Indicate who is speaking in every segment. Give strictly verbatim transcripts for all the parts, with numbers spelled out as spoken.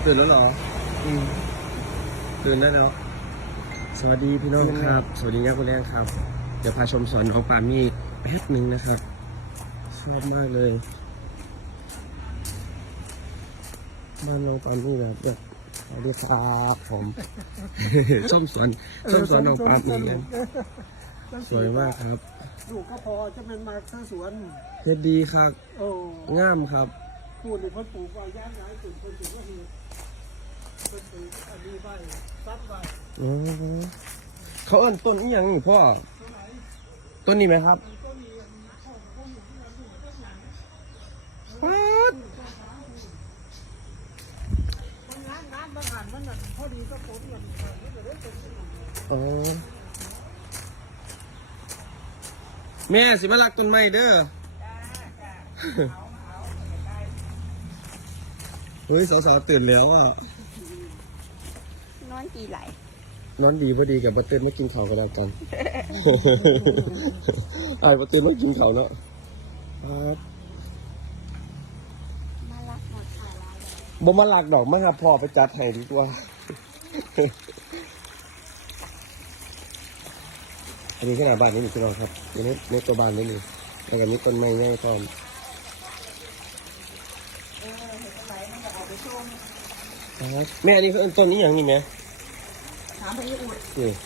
Speaker 1: ตื่นแล้วเหรออืมตื่นได้แล้วสวัสดีพี่น้องครับสวัสดียามคุณแรงครับเดี๋ยวพาชมสวนน้องปามี่แป๊บหนึ่งนะครับชอบมากเลยบ้านน้องปามี่แบบแบบสวัสดีครับผมชมสวนชมสวนน้องปามี่กันสวยมากครับ
Speaker 2: ลูกก็พอจะเป็นมาข้างสวน
Speaker 1: เฮ็ดดีครับ
Speaker 2: โอ้
Speaker 1: งามครับ
Speaker 2: พูดในคนปลูกว่าย่างหลายตื่นคนปลูกก็คือคนปลูกอันนี้ใบซับใบ
Speaker 1: อ๋อเขาเอิ้นต้นนี้ยังพ่อต้นนี้ไหมครับป๊าด
Speaker 2: มันงานงานบางงานมันนั่นพอดีก็ผลมันมันจะได้เป็น
Speaker 1: อ๋อแม่สิมาลักต้นไม้เด้อเฮ้ยสาวๆตื่นแล้วอ่ะ
Speaker 3: นอนกี่ไหล
Speaker 1: นอนดีพอดีกับบัตเตอร์ไม่กินข้าวกันแล้วกันไอ้บัตเตอร์ไม่กินข้าวเนาะ
Speaker 3: มาลักหมดขาลาย
Speaker 1: บ่มาลักดอกมาครับพ่อไปจัดให้ดีกว่าอันนี้ขนาดบ้านนี้มีพี่น้องครับอันนี้ในตัวบ้านนี่นี่แล้วก็มีต้นไม้ง่ายก่อนแม่อันนี้คือต้นนี้อย่างนี้ไหม
Speaker 3: ถามพายุอุด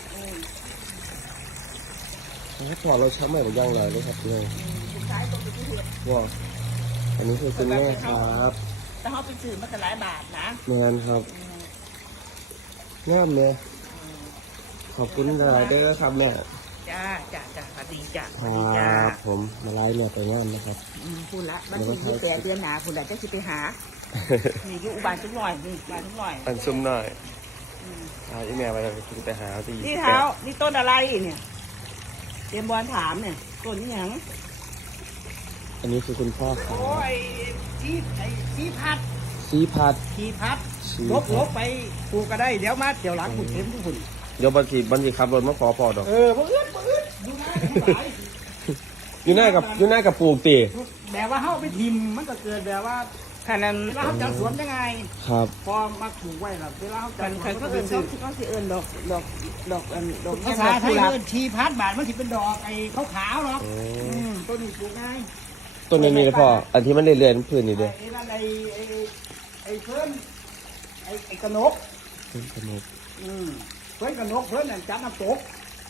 Speaker 1: นี่ถอดเราช้ำใหม่หรือยังเลยเลยครับเลยว้าอันนี้คือคุณแม่ครับ
Speaker 3: แต่เขาไปซื้อมาแต่หลายบาทนะ
Speaker 1: แมนครับงามเลยขอบคุณหลายเด้อครับแม่
Speaker 3: จ้าจ้าจ้าสวัสดีจ้า
Speaker 1: ครับผมมาไล่เนี่ยไปงามนะครับ
Speaker 3: พูดละบ้านที่ยี่แต่เดือนหนาคุณอาจจะจะไปหามีอยู่อุบานทุกหน่อยนี่บานทุกหน่อย
Speaker 1: อันซุ่มหน่อยอ่าอีแม่ไปคุณไปหาที่
Speaker 3: นี่เท้านี่ต้นอะไรเนี่ยเตรียมบอลถามเนี่ยต้นนี้ยัง
Speaker 1: อันนี้คือคุณพ่อครับ
Speaker 3: โอ้ยชีไอ้ชีพัด
Speaker 1: ชีพัด
Speaker 3: ชีพัดลบลบไปปลูกก็ได้เดี๋ยวมาเดี๋ยวหลังคุณเต็มทุกคน
Speaker 1: เดี๋ยวบัญชีบัญชีขับรถมาขอพอดอก
Speaker 3: เออบ่อึดบ่อึดดูหน้า
Speaker 1: อยู่หน้ากับอยู่หน้ากับปลูกตี
Speaker 3: แบบว่าเข้าไปทิมมันก็เกิดแบบว่าขนาดเราจัดสวนยังไง
Speaker 1: ครับ
Speaker 3: พอมาปลูกไว้แล้วเวลาเขาจัดเขาก็เอิ้นเขาเขาสิเอิ้นดอกดอกดอกอันดอกภาษาไทยเอิ้นชีพัดบาทมันสิเป็นดอกไอ้ขาวๆเนาะต้นนี้ปลูกง่าย
Speaker 1: ต้นนี้เลยพ่ออันที่มันเรื่อยๆพื้นนี่เด้อ
Speaker 3: ไอ้นั่นไอ้ไอ้ไอ้เพิ่นไอ้ไอ้กระนก
Speaker 1: เพิ่นกระนก
Speaker 3: อืมเพิ่นกระนกเพิ่นนั่นจับน้ำตก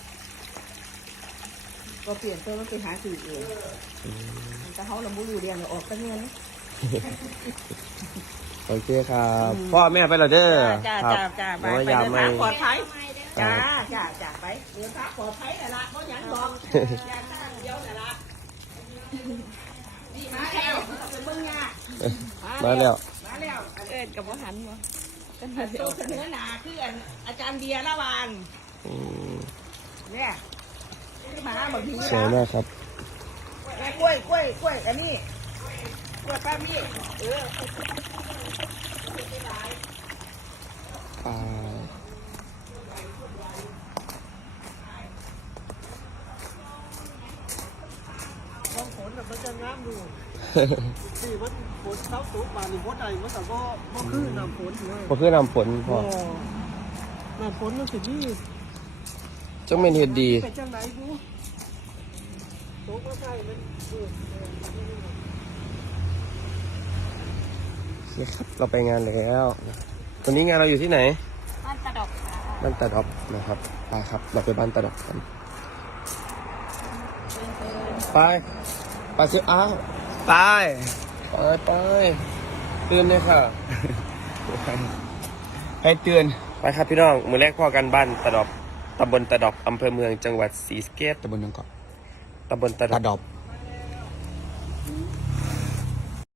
Speaker 3: ก็เปลี่ยนตัวมันไปหาสื่อเองแต่เขาเราบุรุษเรียนเราออกกันเงิน
Speaker 1: โอเคครับพ่อแม่ไปแล้วเด้อ
Speaker 3: จ้าจ้าจ้าไปไปเดินทางปลอดภัยจ้าจ้าจ้าไปเดินทางปลอดภัยแต่ละเพราะยังบอกยางตั้งเดียวแต่ละนี่มาแล้วเป็นเบื้องยา
Speaker 1: มาแล้ว
Speaker 3: มาแล้วเอ็ดกับพ่อหันวะโตเสนอหนาคืออาจารย์เบียร์ละวันเนี่ยมาแบบนี้
Speaker 1: สวยมากครับ
Speaker 3: กล้วยกล้วยกล้วยอันนี้กล้วยป้ามี่เออ
Speaker 1: อ่า
Speaker 2: ลองฝนแบบมันจะงามดูนี่มันฝนเท้าสูงป่านี่หัวใจมันแต่ก็ก็คือน้ำฝนเลย
Speaker 1: ก็คือน้ำฝนพอ
Speaker 2: น้ำฝนมันสินี่
Speaker 1: จังเป็นเห็ดดี
Speaker 2: เป็นจังไหนดูโตก็ใช่มัน
Speaker 1: ครับเราไปงานแล้ววันนี้งานเราอยู่ที่ไหน
Speaker 3: บ้านตะดอก
Speaker 1: บ้านตะดอกนะครับไปครับเราไปบ้านตะดอกกันไปไปซื้ออ้าวไปไปไปเตือนเลยค่ะให้เตือนไปครับพี่น้องมือแรกพ่อกันบ้านตะดอกตำบลตะดอกอำเภอเมืองจังหวัดศรีสะเกษตำบลยังเกาะตำบลตะดอก